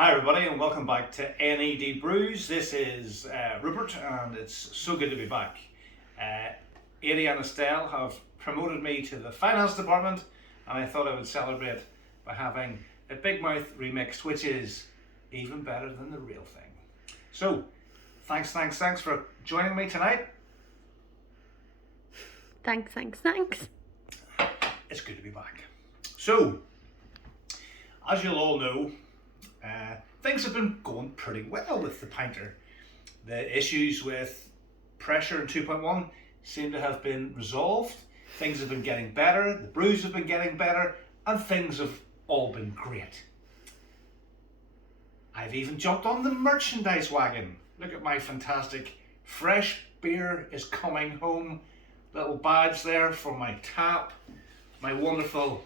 Hi everybody and welcome back to NED Brews. This is Rupert and it's so good to be back. Adi and Estelle have promoted me to the finance department and I thought I would celebrate by having a Big Mouth remix, which is even better than the real thing. So thanks for joining me tonight. Thanks. It's good to be back. So, as you'll all know, things have been going pretty well with the Pinter. The issues with pressure in 2.1 seem to have been resolved. Things have been getting better, the brews have been getting better, and things have all been great. I've even jumped on the merchandise wagon. Look at my fantastic fresh beer is coming home. Little badge there for my tap. My wonderful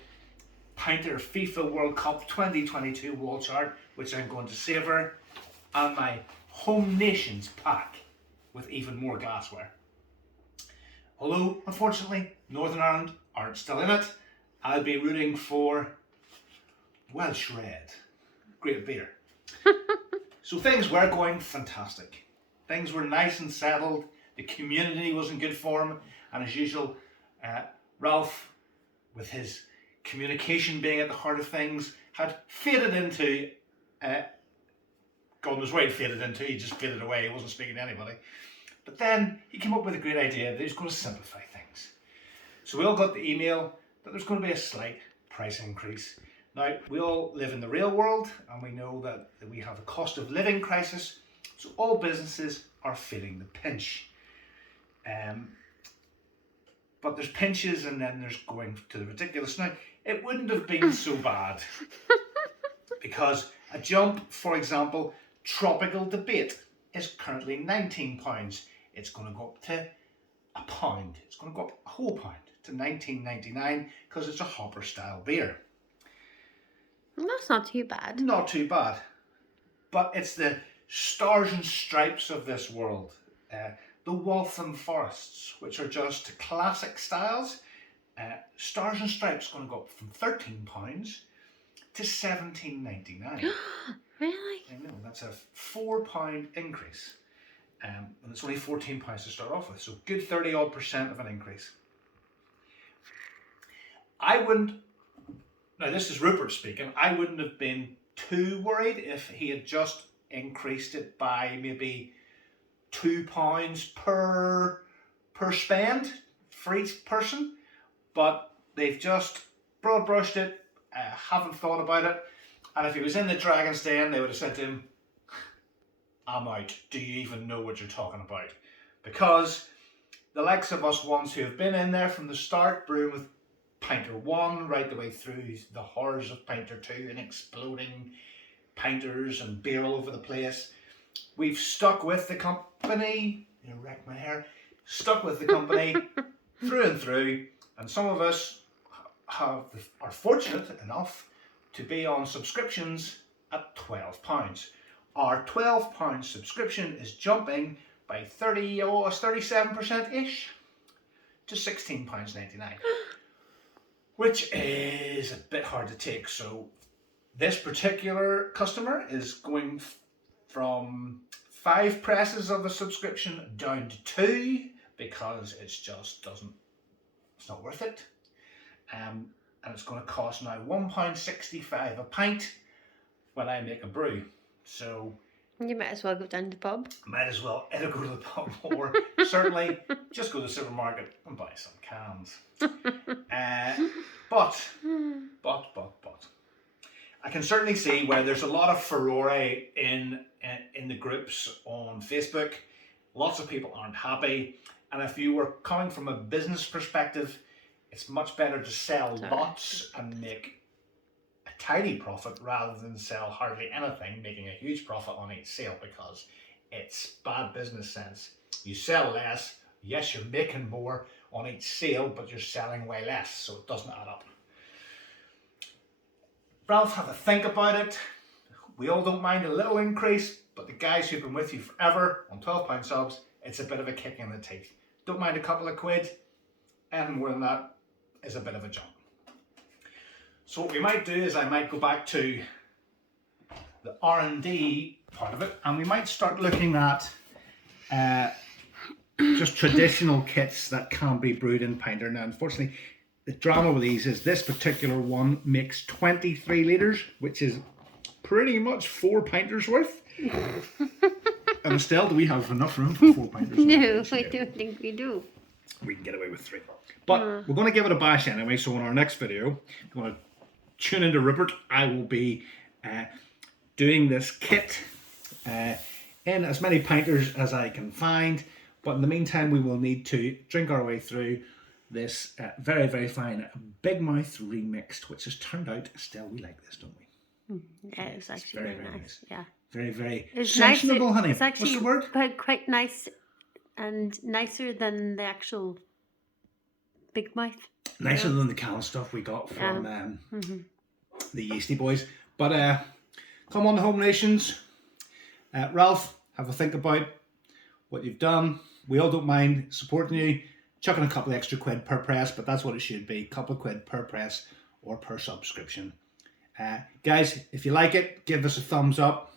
Pinter FIFA World Cup 2022 wall chart, which I'm going to savour, and my Home Nations pack with even more glassware. Although, unfortunately, Northern Ireland aren't still in it, I'll be rooting for Welsh Red. Great beer. So things were going fantastic. Things were nice and settled. The community was in good form, and as usual, Ralph, with his communication being at the heart of things, had faded into, God knows where he'd faded into, he just faded away, he wasn't speaking to anybody. But then he came up with a great idea that he was going to simplify things. So we all got the email that there's going to be a slight price increase. Now, we all live in the real world and we know that we have a cost of living crisis, so all businesses are feeling the pinch. But there's pinches and then there's going to the ridiculous. Now, it wouldn't have been so bad because a jump, for example, Tropical Debate is currently £19. It's going to go up to £1. It's going to go up a whole pound to $19.99 because it's a hopper style beer. That's not too bad. Not too bad. But it's the stars and stripes of this world. The Waltham Forests, which are just classic styles. Stars and Stripes going to go up from £13 to $17.99. Really? I know, that's a £4 increase. And it's only £14 to start off with, so good 30% of an increase. I wouldn't, now this is Rupert speaking, I wouldn't have been too worried if he had just increased it by maybe £2 per spend for each person, but they've just broad brushed it, haven't thought about it, and if he was in the Dragon's Den they would have said to him, I'm out, do you even know what you're talking about? Because the likes of us ones who have been in there from the start, brewing with Pinter 1 right the way through the horrors of Pinter 2 and exploding Pinters and beer all over the place, we've stuck with the company, you wrecked my hair, stuck with the company through and through, and some of us are fortunate enough to be on subscriptions at £12. Our £12 subscription is jumping by 37%-ish to £16.99, which is a bit hard to take. So this particular customer is going from 5 presses of the subscription down to 2 because it's not worth it. And it's going to cost now £1.65 a pint when I make a brew. So You might as well go down to the pub. might as well either go to the pub or certainly just go to the supermarket and buy some cans. But I can certainly see where there's a lot of furore in the groups on Facebook. Lots of people aren't happy, and if you were coming from a business perspective, it's much better to sell lots and make a tidy profit rather than sell hardly anything, making a huge profit on each sale, because it's bad business sense. You sell less, yes, you're making more on each sale, but you're selling way less, so it doesn't add up. Ralph, have a think about it. We all don't mind a little increase, but the guys who've been with you forever on £12 subs, it's a bit of a kick in the teeth. Don't mind a couple of quid, and more than that is a bit of a jump. So what we might do is I might go back to the R&D part of it, and we might start looking at just traditional kits that can be brewed in Pinter. Now, unfortunately, the drama with these is this particular one makes 23 litres, which is pretty much 4 pinters worth. And Estelle, do we have enough room for 4 pinters? No, I don't think we do. We can get away with 3. But we're going to give it a bash anyway, so in our next video, if you want to tune into Rupert, I will be doing this kit in as many pinters as I can find. But in the meantime, we will need to drink our way through this very, very fine Big Mouth Remixed, which has turned out, Estelle, we like this, don't we? Yeah, it's actually very, nice. Yeah. Very, very It's sessionable, nice. honey. It's actually What's the word? quite nice and nicer than the actual Big Mouth. Nicer than the can stuff we got from the Yeasty Boys. But come on, the Home Nations. Ralph, have a think about what you've done. We all don't mind supporting you. Chucking a couple of extra quid per press, but that's what it should be. A couple of quid per press or per subscription. Guys, if you like it, give us a thumbs up.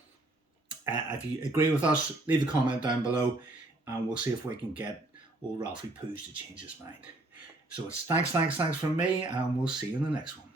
If you agree with us, leave a comment down below and we'll see if we can get old Ralphie Poos to change his mind. So it's thanks from me, and we'll see you in the next one.